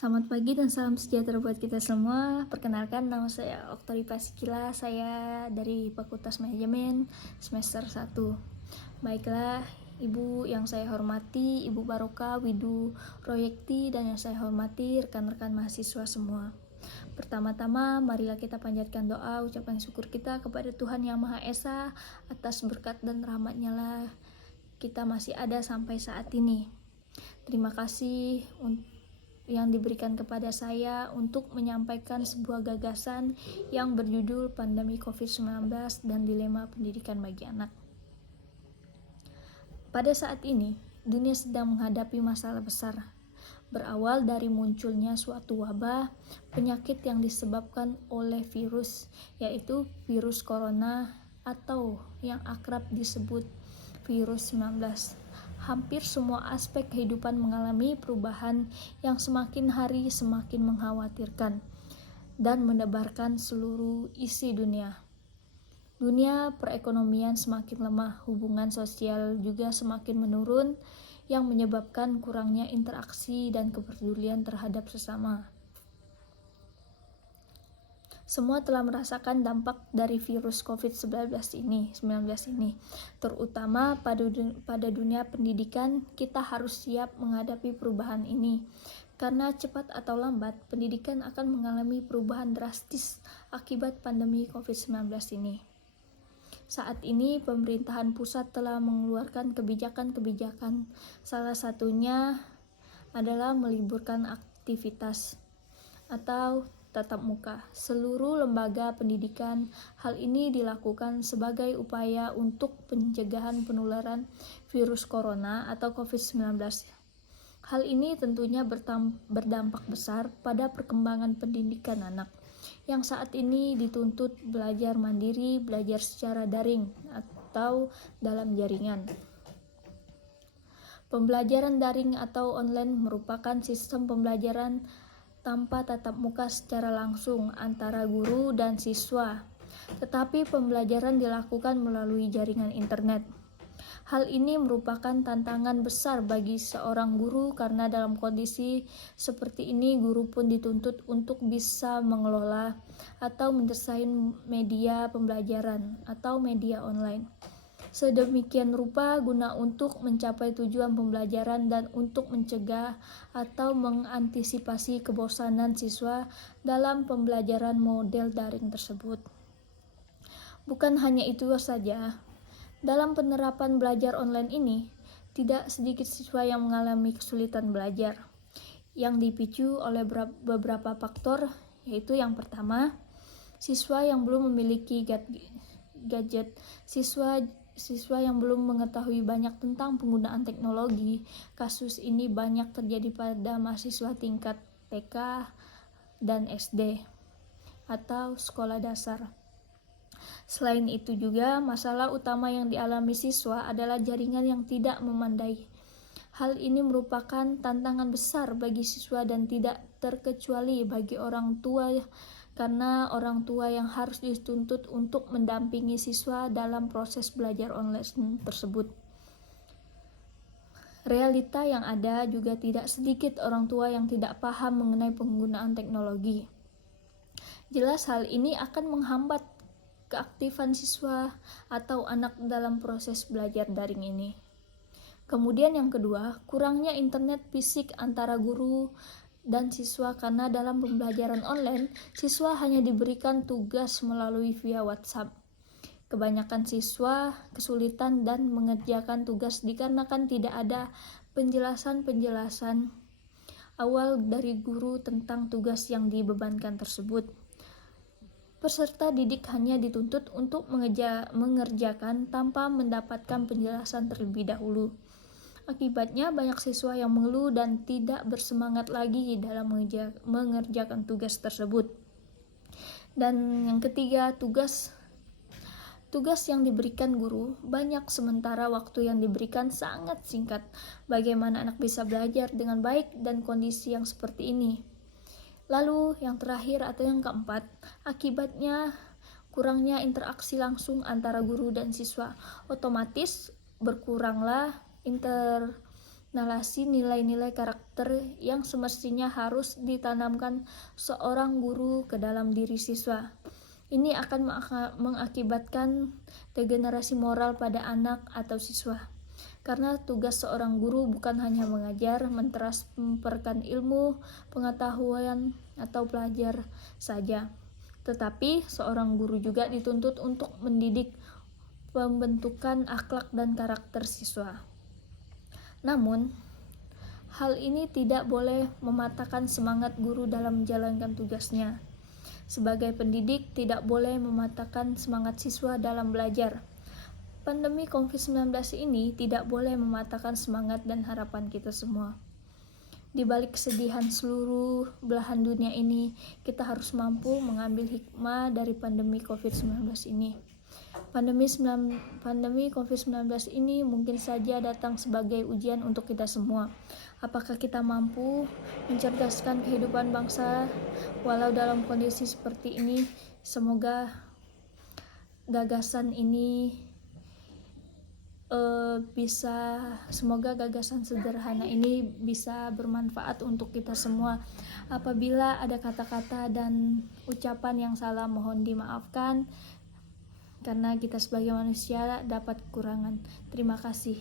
Selamat pagi dan salam sejahtera buat kita semua. Perkenalkan, nama saya Oktori Pasikila. Saya dari Fakultas Manajemen semester 1. Baiklah, Ibu yang saya hormati, Ibu Baroka, Widu Royekti, dan yang saya hormati rekan-rekan mahasiswa semua. Pertama-tama, marilah kita panjatkan doa ucapan syukur kita kepada Tuhan Yang Maha Esa atas berkat dan rahmat-Nya lah kita masih ada sampai saat ini. Terima kasih yang diberikan kepada saya untuk menyampaikan sebuah gagasan yang berjudul Pandemi COVID-19 dan Dilema Pendidikan bagi Anak. Pada saat ini, dunia sedang menghadapi masalah besar, berawal dari munculnya suatu wabah penyakit yang disebabkan oleh virus, yaitu virus corona atau yang akrab disebut virus 19. Hampir semua aspek kehidupan mengalami perubahan yang semakin hari semakin mengkhawatirkan dan menebarkan seluruh isi dunia. Dunia perekonomian semakin lemah, hubungan sosial juga semakin menurun yang menyebabkan kurangnya interaksi dan kepedulian terhadap sesama. Semua telah merasakan dampak dari virus COVID-19 ini, terutama pada dunia pendidikan. Kita harus siap menghadapi perubahan ini, karena cepat atau lambat pendidikan akan mengalami perubahan drastis akibat pandemi COVID-19 ini. Saat ini pemerintahan pusat telah mengeluarkan kebijakan-kebijakan, salah satunya adalah meliburkan aktivitas atau tatap muka seluruh lembaga pendidikan. Hal ini dilakukan sebagai upaya untuk pencegahan penularan virus corona atau COVID-19. Hal ini tentunya berdampak besar pada perkembangan pendidikan anak yang saat ini dituntut belajar mandiri, belajar secara daring atau dalam jaringan. Pembelajaran daring atau online merupakan sistem pembelajaran tanpa tatap muka secara langsung antara guru dan siswa, tetapi pembelajaran dilakukan melalui jaringan internet. Hal ini merupakan tantangan besar bagi seorang guru karena dalam kondisi seperti ini guru pun dituntut untuk bisa mengelola atau mendesain media pembelajaran atau media online sedemikian rupa guna untuk mencapai tujuan pembelajaran dan untuk mencegah atau mengantisipasi kebosanan siswa dalam pembelajaran model daring tersebut. Bukan hanya itu saja, dalam penerapan belajar online ini, tidak sedikit siswa yang mengalami kesulitan belajar, yang dipicu oleh beberapa faktor, yaitu yang pertama, siswa yang belum memiliki gadget, siswa yang belum mengetahui banyak tentang penggunaan teknologi. Kasus ini banyak terjadi pada mahasiswa tingkat TK dan SD atau sekolah dasar. Selain itu juga, masalah utama yang dialami siswa adalah jaringan yang tidak memadai. Hal ini merupakan tantangan besar bagi siswa dan tidak terkecuali bagi orang tua, karena orang tua yang harus dituntut untuk mendampingi siswa dalam proses belajar online tersebut. Realita yang ada juga tidak sedikit orang tua yang tidak paham mengenai penggunaan teknologi. Jelas hal ini akan menghambat keaktifan siswa atau anak dalam proses belajar daring ini. Kemudian yang kedua, kurangnya internet fisik antara guru dan siswa, karena dalam pembelajaran online, siswa hanya diberikan tugas melalui via WhatsApp. Kebanyakan siswa kesulitan dan mengerjakan tugas dikarenakan tidak ada penjelasan awal dari guru tentang tugas yang dibebankan tersebut. Peserta didik hanya dituntut untuk mengerjakan tanpa mendapatkan penjelasan terlebih dahulu. Akibatnya banyak siswa yang mengeluh dan tidak bersemangat lagi dalam mengerjakan tugas tersebut. Dan yang ketiga, tugas yang diberikan guru banyak sementara waktu yang diberikan sangat singkat. Bagaimana anak bisa belajar dengan baik dan kondisi yang seperti ini? Lalu yang terakhir atau yang keempat, akibatnya kurangnya interaksi langsung antara guru dan siswa. Otomatis berkuranglah narasi nilai-nilai karakter yang semestinya harus ditanamkan seorang guru ke dalam diri siswa. Ini akan mengakibatkan degenerasi moral pada anak atau siswa. Karena tugas seorang guru bukan hanya mengajar, mentransferkan ilmu, pengetahuan, atau pelajar saja. Tetapi seorang guru juga dituntut untuk mendidik pembentukan akhlak dan karakter siswa. Namun, hal ini tidak boleh mematahkan semangat guru dalam menjalankan tugasnya. Sebagai pendidik, tidak boleh mematahkan semangat siswa dalam belajar. Pandemi COVID-19 ini tidak boleh mematahkan semangat dan harapan kita semua. Di balik kesedihan seluruh belahan dunia ini, kita harus mampu mengambil hikmah dari pandemi COVID-19 ini. Pandemi COVID-19 ini mungkin saja datang sebagai ujian untuk kita semua. Apakah kita mampu mencerdaskan kehidupan bangsa walau dalam kondisi seperti ini? Semoga gagasan ini semoga gagasan sederhana ini bisa bermanfaat untuk kita semua. Apabila ada kata-kata dan ucapan yang salah, mohon dimaafkan, karena kita sebagai manusia dapat kekurangan. Terima kasih.